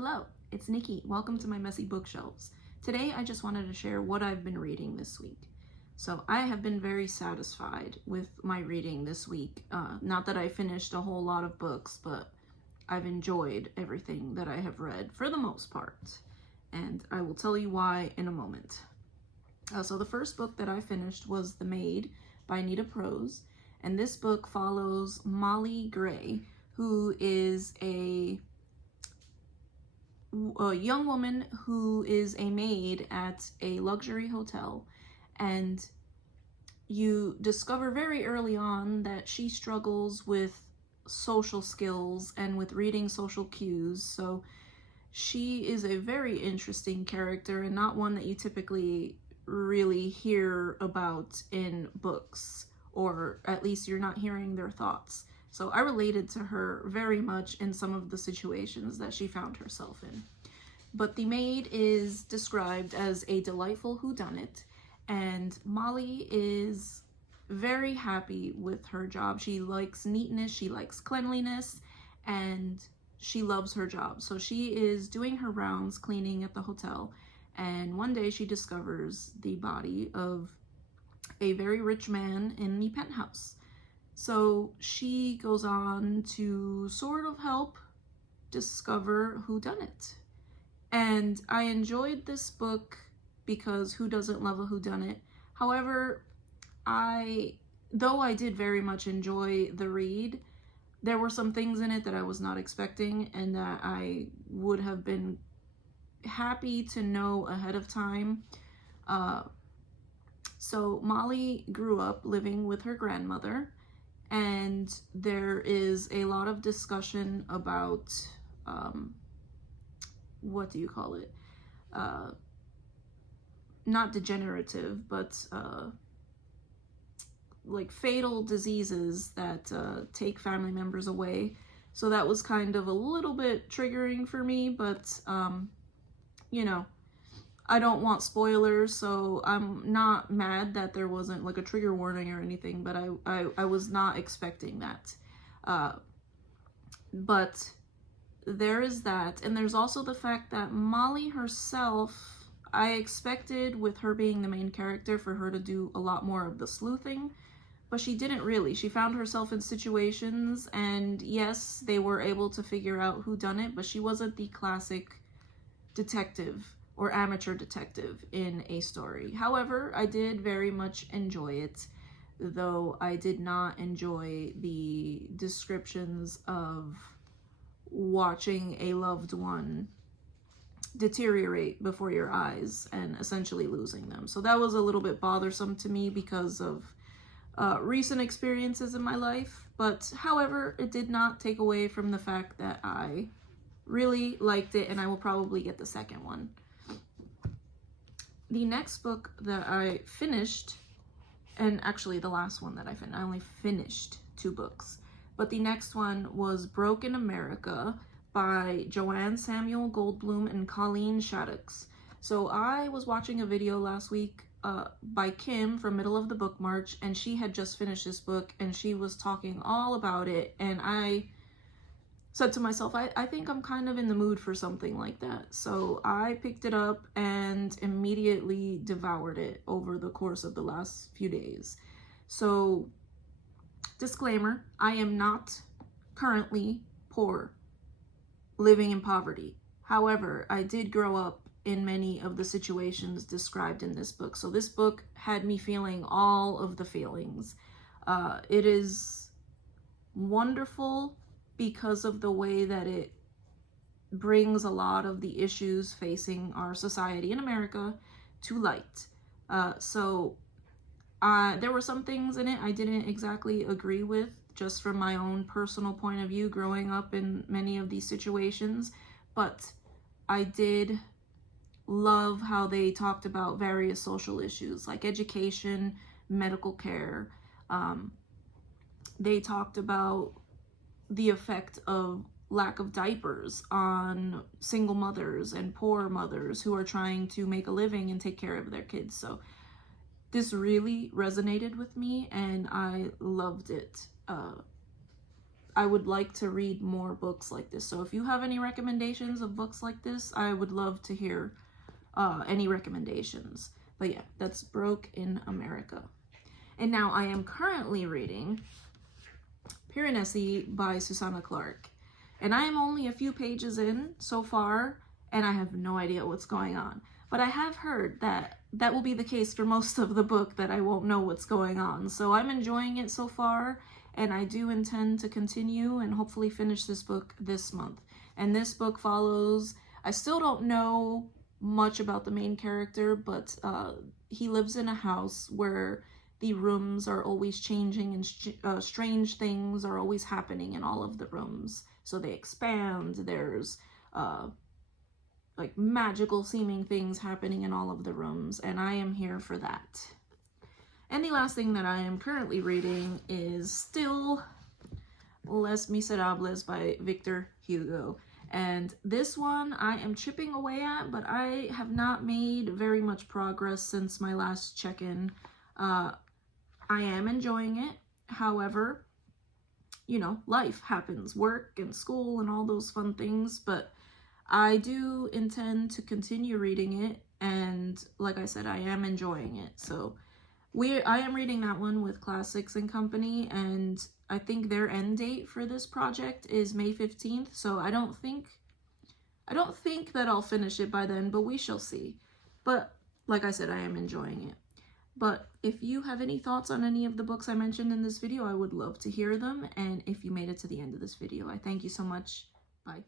Hello, it's Nikki. Welcome to my messy bookshelves. Today I just wanted to share what I've been reading this week. So I have been very satisfied with my reading this week. Not that I finished a whole lot of books, but I've enjoyed everything that I have read for the most part. And I will tell you why in a moment. So the first book that I finished was The Maid by Anita Prose. And this book follows Molly Gray, who is a young woman who is a maid at a luxury hotel, and you discover very early on that she struggles with social skills and with reading social cues. So she is a very interesting character and not one that you typically really hear about in books, or at least you're not hearing their thoughts. So I related to her very much in some of the situations that she found herself in. But The Maid is described as a delightful whodunit, and Molly is very happy with her job. She likes neatness, she likes cleanliness, and she loves her job. So she is doing her rounds cleaning at the hotel, and one day she discovers the body of a very rich man in the penthouse. So she goes on to sort of help discover who done it. And I enjoyed this book because who doesn't love a whodunit? However, though I did very much enjoy the read, there were some things in it that I was not expecting and that I would have been happy to know ahead of time. So Molly grew up living with her grandmother, and there is a lot of discussion about, what do you call it? Not degenerative, but like fatal diseases that take family members away. So that was kind of a little bit triggering for me, but you know, I don't want spoilers, so I'm not mad that there wasn't like a trigger warning or anything, but I was not expecting that. But there is that, and there's also the fact that Molly herself, I expected with her being the main character for her to do a lot more of the sleuthing, but she didn't really. She found herself in situations, and yes, they were able to figure out who done it, but she wasn't the classic detective or amateur detective in a story. However, I did very much enjoy it, though I did not enjoy the descriptions of watching a loved one deteriorate before your eyes and essentially losing them. So that was a little bit bothersome to me because of recent experiences in my life. But however, it did not take away from the fact that I really liked it, and I will probably get the second one. The next book that I finished, and actually the last one that I finished, I only finished 2 books, but the next one was Broken America by Joanne Samuel Goldblum and Colleen Shaddix. So I was watching a video last week by Kim from Middle of the Book March, and she had just finished this book and she was talking all about it, and I said to myself, I think I'm kind of in the mood for something like that. So I picked it up and immediately devoured it over the course of the last few days. So, disclaimer, I am not currently poor, living in poverty. However, I did grow up in many of the situations described in this book. So this book had me feeling all of the feelings. It is wonderful because of the way that it brings a lot of the issues facing our society in America to light. So there were some things in it I didn't exactly agree with, just from my own personal point of view growing up in many of these situations, but I did love how they talked about various social issues like education, medical care. They talked about the effect of lack of diapers on single mothers and poor mothers who are trying to make a living and take care of their kids. So this really resonated with me and I loved it. I would like to read more books like this. So if you have any recommendations of books like this, I would love to hear any recommendations. But yeah, that's Broke in America. And now I am currently reading Piranesi by Susanna Clark. And I am only a few pages in so far, and I have no idea what's going on. But I have heard that that will be the case for most of the book, that I won't know what's going on. So I'm enjoying it so far, and I do intend to continue and hopefully finish this book this month. And this book follows, I still don't know much about the main character, but he lives in a house where the rooms are always changing and strange things are always happening in all of the rooms. So they expand, there's like magical seeming things happening in all of the rooms, and I am here for that. And the last thing that I am currently reading is still Les Miserables by Victor Hugo. And this one I am chipping away at, but I have not made very much progress since my last check-in. I am enjoying it. However, you know, life happens, work and school and all those fun things, but I do intend to continue reading it, and like I said, I am enjoying it. So I am reading that one with Classics and Company, and I think their end date for this project is May 15th, so I don't think that I'll finish it by then, but we shall see. But like I said, I am enjoying it. But if you have any thoughts on any of the books I mentioned in this video, I would love to hear them. And if you made it to the end of this video, I thank you so much. Bye.